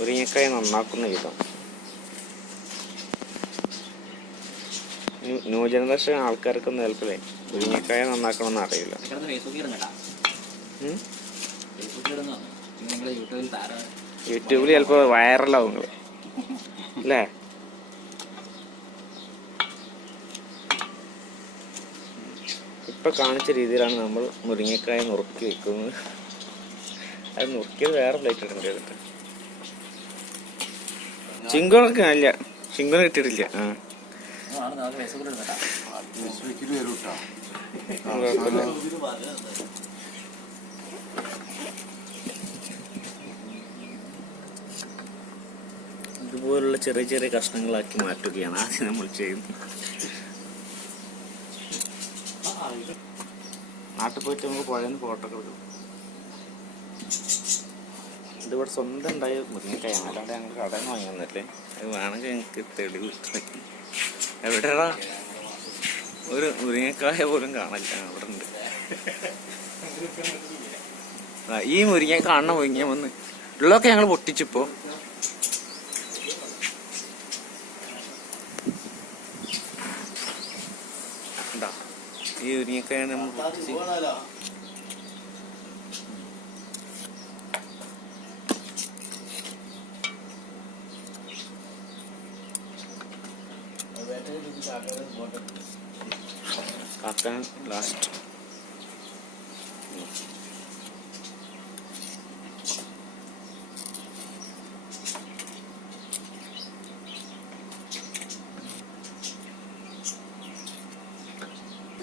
മുരിങ്ങക്കായ നന്നാക്കുന്ന വിധം. New generation ആൾക്കാർക്കൊന്നും ചിലപ്പോഴേ മുരിങ്ങക്കായ നന്നാക്കണമെന്ന് അറിയില്ല. യൂട്യൂബിൽ ചിലപ്പോൾ വൈറലാവും നിങ്ങൾ അല്ലേ? ഇപ്പം കാണിച്ച രീതിയിലാണ് നമ്മൾ മുരിങ്ങക്കായ നുറുക്കി വെക്കുന്നത്. അത് നുറുക്കിയത് വേറെ പ്ലേറ്റ് ഇടേണ്ടി വന്നിട്ട്. ചിങ്കൊക്കെ അല്ല, ചിങ്കൊന്ന് കിട്ടിയിട്ടില്ല. ഇതുപോലുള്ള ചെറിയ ചെറിയ കഷ്ണങ്ങളാക്കി മാറ്റുകയാണ് ആദ്യം നമ്മൾ ചെയ്യുന്നത്. നാട്ടിൽ പോയിട്ട് നമുക്ക് പുഴയിൽ ഫോട്ടോ ഒക്കെ എടുക്കും. ഇതിവിടെ സ്വന്തം ഉണ്ടായ മുരിങ്ങക്കായാണ്, അല്ലാണ്ട് ഞങ്ങൾ കടയിൽ നിന്ന് വാങ്ങി വന്നില്ലേ. അത് വേണമെങ്കിൽ ഞങ്ങൾക്ക് തെളിവ് എവിടെയാ ഒരു മുരിങ്ങക്കായ പോലും കാണില്ല. അവിടെ ഉണ്ട്. ഈ മുരിങ്ങ കാണുന്ന മുരിങ്ങ വന്ന് ഉള്ളതൊക്കെ ഞങ്ങൾ പൊട്ടിച്ചിപ്പോ. ഉണ്ടാ ഈ മുരിങ്ങക്കായ നമ്മൾ പൊട്ടിച്ച് കാക്കാൻ ലാസ്റ്റ്